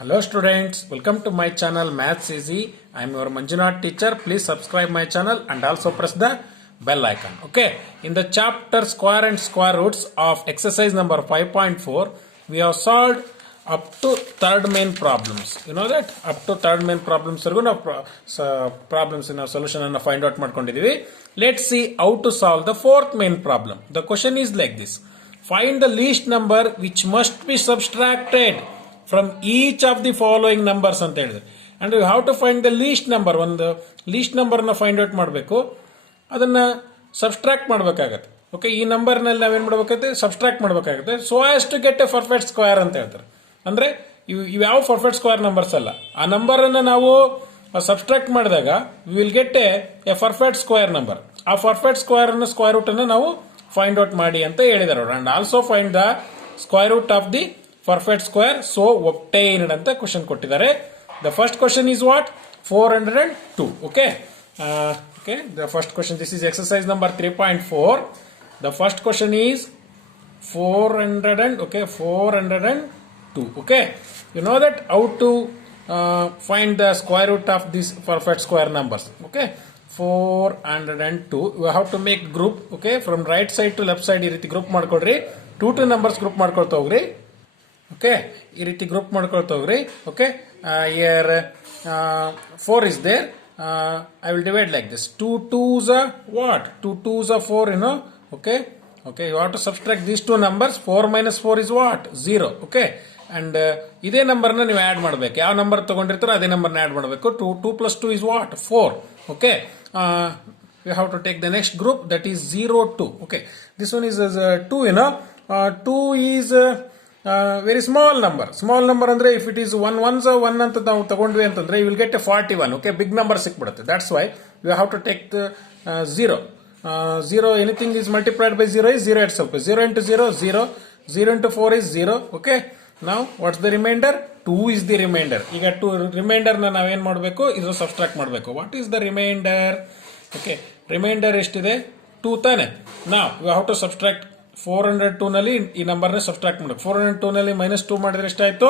Hello students, welcome to my channel Maths Easy. I am your Manjunath teacher. Please subscribe my channel and also press the bell icon. Okay, in the chapter square and square roots of exercise number 5.4, we have solved up to third main problems. You know that up to third main problems are going to problems in our solution and find out ಮಾಡ್ಕೊಂಡಿದ್ದೀವಿ. Let's see how to solve the fourth main problem. The question is like this: find the least number which must be subtracted from each of the following numbers ಅಂತ ಹೇಳಿದ್ರೆ, and you have to find the least number. ಒಂದು least number ನ find out ಮಾಡಬೇಕು, ಅದನ್ನ subtract ಮಾಡಬೇಕಾಗತ್ತೆ. Okay, ಈ number ನಲ್ಲಿ ನಾವೇನ್ ಮಾಡಬೇಕಾಗುತ್ತೆ, ಸಬ್ಸ್ಟ್ರಾಕ್ಟ್ ಮಾಡಬೇಕಾಗುತ್ತೆ. So as to get a perfect square ಅಂತ ಹೇಳ್ತಾರೆ. ಅಂದ್ರೆ ಇವು ಯಾವ ಪರ್ಫೆಕ್ಟ್ ಸ್ಕ್ವೇರ್ ನಂಬರ್ಸ್ ಅಲ್ಲ, ಆ ನಂಬರ್ ಅನ್ನ ನಾವು ಸಬ್ಸ್ಟ್ರಾಕ್ಟ್ ಮಾಡಿದಾಗ we will get a perfect square number. ಆ ಪರ್ಫೆಕ್ಟ್ ಸ್ಕ್ವೇರ್ ಅನ್ನ ಸ್ಕ್ವೇರ್ ರೂಟ್ ಅನ್ನ ನಾವು ಫೈಂಡ್ ಔಟ್ ಮಾಡಿ ಅಂತ ಹೇಳಿದಾರೆ. And also find the square root of the perfect square, so obtained anta question kottidare. The first question is what? 402. Okay, the first question, this is exercise number 3.4. The first question is 402. Okay, you know that how to find the square root of these perfect square numbers. Okay, 402 you have to make group. Okay, from right side to left side ಈ ರೀತಿ group ಮಾಡ್ಕೊಳ್ರಿ. 2 numbers group ಮಾಡ್ಕೊಳ್ತಾ ಹೋಗ್ರಿ. Okay, ಈ ರೀತಿ group ಮಾಡ್ಕೊಳ್ತಾ ಹೋಗ್ರಿ. Okay, year 4 is there. I will divide like this. 2 2s are what? 2 2s are 4, you know. Okay, you have to subtract these two numbers. 4 minus 4 is what? 0. Okay, and ಇದೇ number ನ ನೀವು add ಮಾಡಬೇಕು. ಯಾವ number ತಗೊಂಡಿರ್ತಾರೋ ಅದೇ number ನ add ಮಾಡಬೇಕು. 2 plus 2 is what? 4. Okay, you have to take the next group, that is 0 2. Okay, this one is 2, you know. 2 is very small number. Small number ಅಂದ್ರೆ if it is 1 1s 1 ಅಂತ ನಾವು ತಗೊಂಡ್ವಿ ಅಂತಂದ್ರೆ you will get a 41. Okay, big number ಸಿಕ್ಬಿಡುತ್ತೆ. That's why you have to take the 0. 0, anything is multiplied by 0 is 0 itself. 0 into 0 0, 0 into 4 is 0. Okay, now what's the remainder? 2 is the remainder. ಈಗ 2 remainder ನ ನಾವೇನ್ ಮಾಡಬೇಕು, ಇದು subtract ಮಾಡಬೇಕು. What is the remainder? Okay, remainder ಎಷ್ಟಿದೆ? 2 ತಾನೆ. Now you have to subtract 402 ನಲ್ಲಿ ಈ ನಂಬರ್ ನ ಸಬ್ಸ್ಟ್ರಾಕ್ಟ್ ಮಾಡಬೇಕು. 402 ನಲ್ಲಿ minus 2 ಮಾಡಿದ್ರೆ ಎಷ್ಟಾಯ್ತು?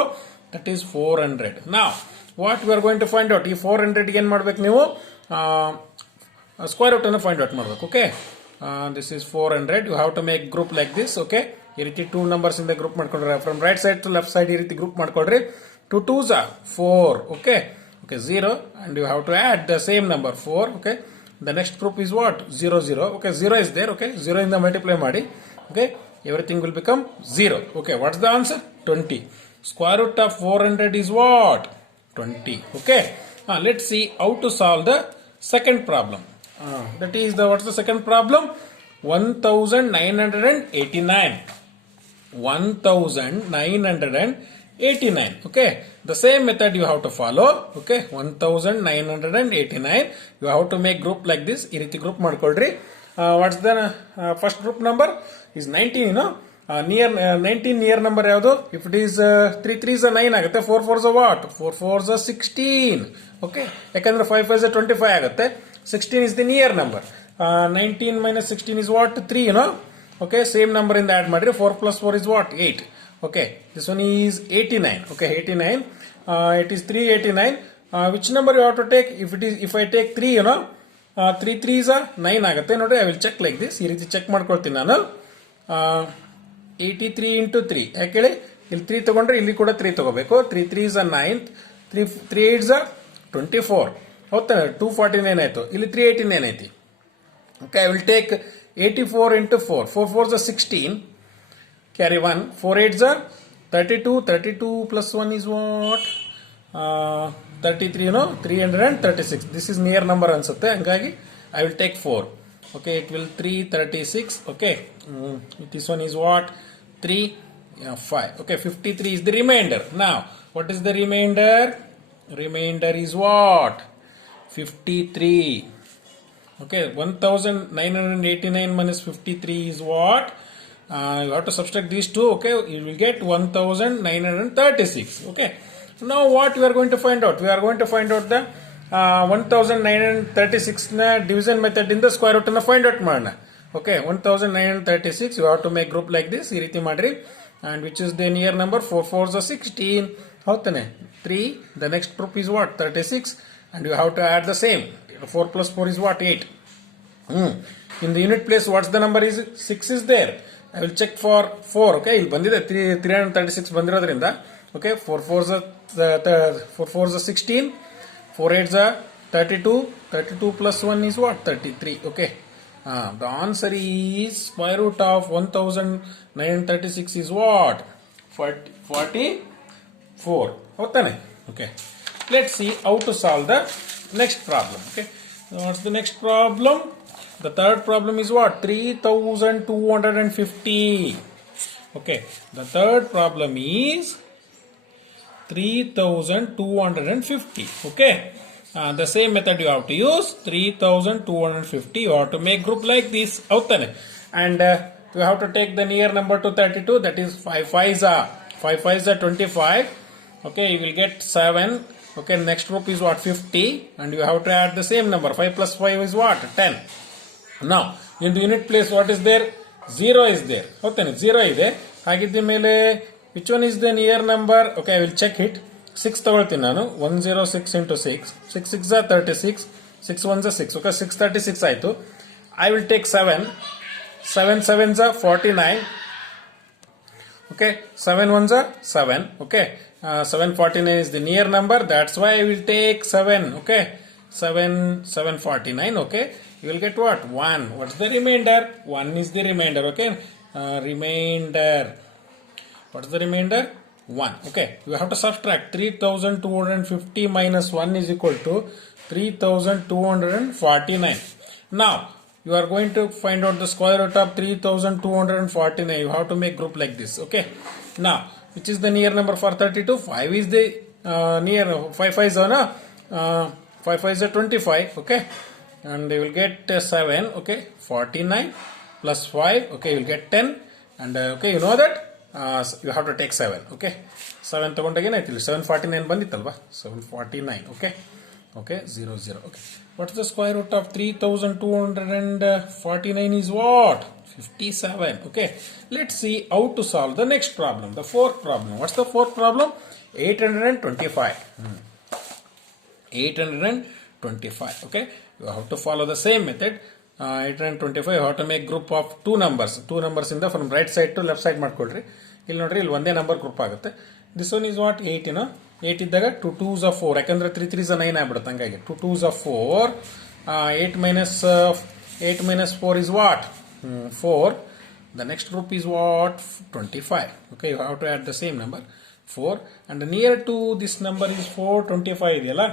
That is 400. Now what we are going to find out? ಈ 400 ಏನ್ ಮಾಡ್ಬೇಕು ನೀವು? ಸ್ಕ್ವೇರ್ ರೂಟ್ ಅನ್ನು ಫೈಂಡ್ ಔಟ್ ಮಾಡಬೇಕು. Okay, this is 400. You have to make group like this. Okay, ಈ ರೀತಿ 2 ನಂಬರ್ಸ್ ಇಂದ ಗ್ರೂಪ್ ಮಾಡ್ಕೊಂಡ್ರೆ from right side to left side ಈ ರೀತಿ ಗ್ರೂಪ್ ಮಾಡ್ಕೊಳ್ರಿ. 2 2s are 4. Okay, 0, and you have to add the same number 4. Okay, the next group is what? 0 0. Okay, 0 is there. Okay, 0 ಇಂದ multiply ಮಾಡಿ. Okay, everything will become 0. Okay, what's the answer? 20. Square root of 400 is what? 20. Okay, let's see how to solve the second problem. That is what's the second problem? 1989. 1989. Okay, the same method you have to follow. Okay, 1989. You have to make group like this. ಈ ರೀತಿ group ಮಾಡ್ಕೊಳ್ರಿ. What's the first group number? Is 19, you know. Near 19 near number ಯಾವುದು? If it is 3 3s are 9 ಆಗುತ್ತೆ. 4 4s are what? 4 4s are 16. Okay, ಯಾಕಂದ್ರೆ 5 5s are 25 ಆಗುತ್ತೆ. 16 is the near number. 19 minus 16 is what? 3, you know. Okay, same number in the add ಮಾಡ್ರಿ. 4 plus 4 is what? 8. Okay, this one is 89. Okay, 89. It is 389. Which number you have to take? If I take 3, you know, 3 3s are 9 ಆಗುತ್ತೆ. ನೋಡಿ, I will check like this. ಈ ರೀತಿ check ಮಾಡ್ಕೊಳ್ತೀನಿ ನಾನು. 83 into 3. ಯಾಕೆ ಹೇಳಿ, ಇಲ್ಲಿ 3 ತಗೊಂಡ್ರೆ ಇಲ್ಲಿ ಕೂಡ 3 ತಗೋಬೇಕು. 3 3s are 9. 3 8s are 24. ಹೌದಾ? 249 ಆಯ್ತು. ಇಲ್ಲಿ 389 ಐತಿ. Okay, I will take 84 into 4. 4 4s are 16. Carry 1. 4 8s are 32. 32 plus 1 is what? 33, you know, 336. This is near number ಅನ್ಸುತ್ತೆ, ಹಂಗಾಗಿ I will take 4. Okay, it will 336. Okay, this one is what? 3 5. Okay, 53 is the remainder. Now what is the remainder? Remainder is what? 53. Okay, 1989 minus 53 is what? You have to subtract these two. Okay, you will get 1936. Okay, now what we are going to find out? We are going to find out the 1936 ನ division method ಇಂದ square root ಅನ್ನು find out ಮಾಡೋಣ. Okay, 1936 you have to make group like this. ಈ ರೀತಿ ಮಾಡ್ರಿ. And which is the near number? 4 4s are 16. ಹೌದಾನೆ? 3. The next group is what? 36. And you have to add the same. 4 plus 4 is what? 8. In the unit place, what's the number is? 6 is there. I will check for 4. Okay, ಇಲ್ಲಿ ಬಂದಿದೆ 336 ಬಂದಿರೋದ್ರಿಂದ. Okay, 4 4s are 16. 4 8s are 32. 32 plus 1 is what? 33. Okay. The answer is square root of 1936 is what? 44. Okay. Let's see how to solve the next problem. Okay. What's the next problem? The third problem is what? 3250. Okay. The third problem is 3250. Okay. The same method you have to use. 3250. You have to make group like this. And you have to take the near number to 32. That is 5 5s are 25. Okay. You will get 7. Okay. Next group is what? 50. And you have to add the same number. 5 plus 5 is what? 10. Now, in the unit place, what is there? 0 is there. Okay, 0 is there. Which one is the near number? Okay, I will check it. 6 ತಗೊಳ್ತೀನಿ ನಾನು 106 into 6. 6 6 are 36. 6 1s are 6. Okay, 636 ಆಯಿತು. I will take 7. 7 7s are 49. Okay, 7 1s are 7. Okay, 749 is the near number. That's why I will take 7. Okay, 749. Okay. You will get what? 1. What's the remainder? 1 is the remainder. Okay. Remainder. What's the remainder? 1. Okay. You have to subtract 3250 minus 1 is equal to 3249. Now, you are going to find out the square root of 3249. You have to make group like this. Okay. Now, which is the near number for 32? 5 is the near. 5 5 is 5 5 is 25. Okay. And they will get 7. Okay, 49 plus 5. Okay, you will get 10. And okay, you know that you have to take 7. Okay, 7 ತಗೊಂಡಾಗ ಆಯ್ತು 749 ಬಂದಿತ್ತಲ್ವಾ 749. Okay, okay, 0 0. Okay, what's the square root of 3249 is what? 57. Okay, let's see how to solve the next problem, the fourth problem. What's the fourth problem? 825. 825. Okay, you have to follow the same method. 825 you have to make group of two numbers ಇಂದ from right side to left side ಮಾಡ್ಕೊಳ್ರಿ. ಇಲ್ಲಿ ನೋಡ್ರಿ ಇಲ್ಲಿ ಒಂದೇ number group ಆಗುತ್ತೆ. This one is what? 8. 8 ಇದ್ದಾಗ 2 2s are 4. ಯಾಕಂದ್ರೆ 3 3s are 9 ಆಗ್ಬಿಡುತ್ತೆ. ಹಂಗಾಗಿ 2 2s are 4. 8 minus 4 is what? 4. The next group is what? 25. Okay, you have to add the same number 4. And near to this number is 425 ಇದೆಯಲ್ಲ,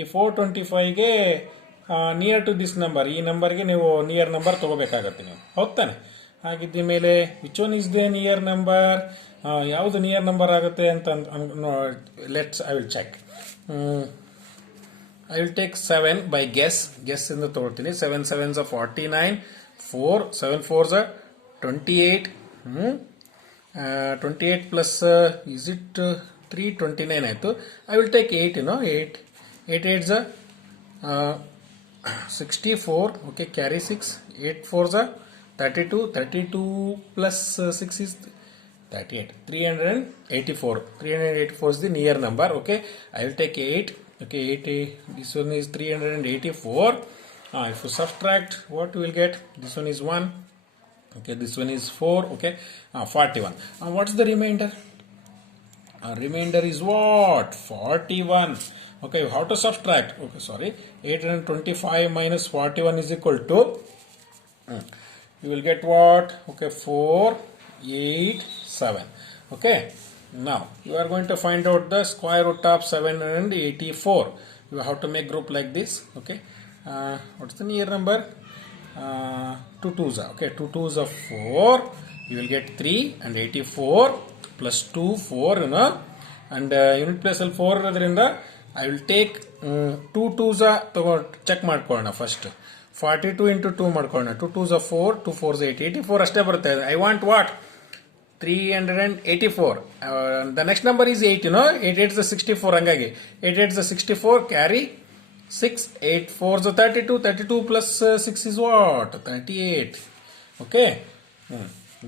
ಈ 425ಗೆ near to this number, ಈ ನಂಬರ್ಗೆ ನೀವು near number ತಗೋಬೇಕಾಗತ್ತೆ ನೀವು. ಹೌದ್ ತಾನೆ? ಹಾಗಿದ್ದ ಮೇಲೆ which one is the near number? ಯಾವುದು ನಿಯರ್ ನಂಬರ್ ಆಗುತ್ತೆ ಅಂತ let's I will check. I will take 7 by guess ಇಂದ ತಗೊಳ್ತೀನಿ. 7 7s are 49. 4 7 4s are 28. 28 plus is it 329 ಆಯಿತು. I will take 8. 8 8s are 64. Okay, carry 6. 8 4s are 32. 32 plus 6 is 38. 384. 384 is the near number. Okay, I will take 8. Okay, 80. This one is 384. If you subtract, what you will get? This one is 1. Okay, this one is 4. Okay, 41. What's the remainder? Remainder is what? 41. Okay, you have to subtract. Okay, sorry. 825 minus 41 is equal to, you will get what? Okay, 4 8 7. Okay, now you are going to find out the square root of 784. You have to make group like this. Okay, what's the near number? 2 2s are. Okay, 2 2s are 4. You will get 3 and 84 plus 2 4. And unit place ಅಲ್ಲಿ 4 ಇರೋದ್ರಿಂದ I will take 2 2s check ಮಾಡ್ಕೊಳ್ಳೋಣ first. 42 into 2 ಮಾಡ್ಕೊಳ್ಳೋಣ. 2 2s are 4. 2 4s are 8. 84 ಅಷ್ಟೇ ಬರುತ್ತೆ. I want what? 384. The next number is 8. 8 8s are 64. ಹಂಗಾಗಿ 8 8s are 64. Carry 6. 8 4s are 32. 32 plus 6 is what? 38. Okay.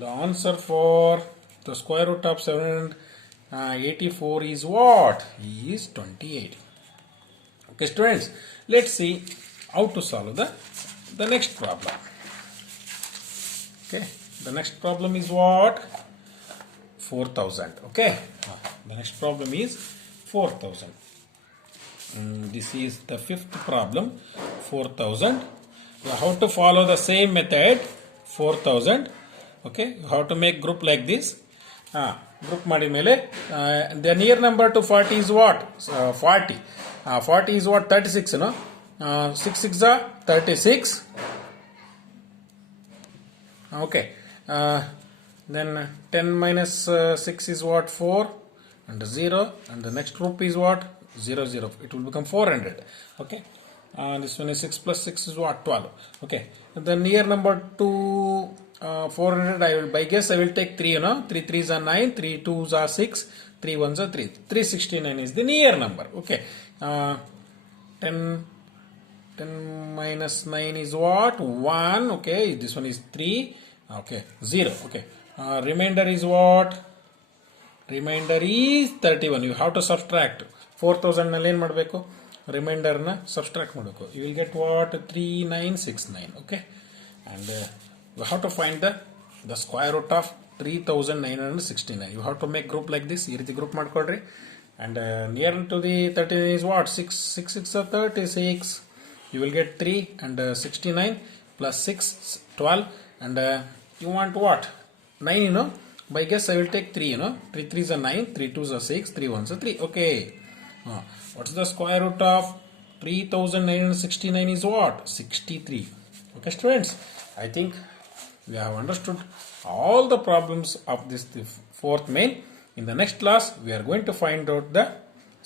The answer for the square root of 84 is what? Is 28. Okay, students, let's see how to solve the next problem. Okay, the next problem is what? 4000. Okay, the next problem is 4000. This is the fifth problem, 4000. How to follow the same method, 4000. Okay, how to make group like this. Group ಮಾಡಿ ಮೇಲೆ the near number to 40 is what? 40. 40 is what? 36, no? 6 6 are 36. Okay. Then 10 minus 6 is what? 4 and 0, and the next group is what? 0 0. It will become 400. Okay. This one is 6 plus 6 is what? 12. Okay. The near number to 400, by guess I will take 3, 3 3s are 9, 3 2s are 6, 3 1s are 3. 369 is the near number. Okay. 10 minus 9 is what? 1. Okay. This one is 3. Okay. 0. Okay. Remainder is what? Remainder is 31. You have to subtract. 4000 ನಲ್ಲಿ ಏನು ಮಾಡಬೇಕು? Remainder na subtract ಮಾಡಬೇಕು. You will get what? 3969. Okay. And you have to find the square root of 3969. You have to make group like this. ಈ ರೀತಿ group ಮಾಡ್ಕೊಳ್ರಿ. And near to the 39 is what? 6 6 6 are 36. You will get 3 and 69 plus 6 12, and you want what? 9, by guess I will take 3, 3 3s are 9, 3 2s are 6, 3 1s are 3. Okay. What's the square root of 3969 is what? 63. Okay, students, I think we have understood all the problems of this fourth main. In the next class, we are going to find out the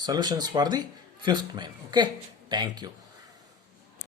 solutions for the fifth main. Okay, thank you.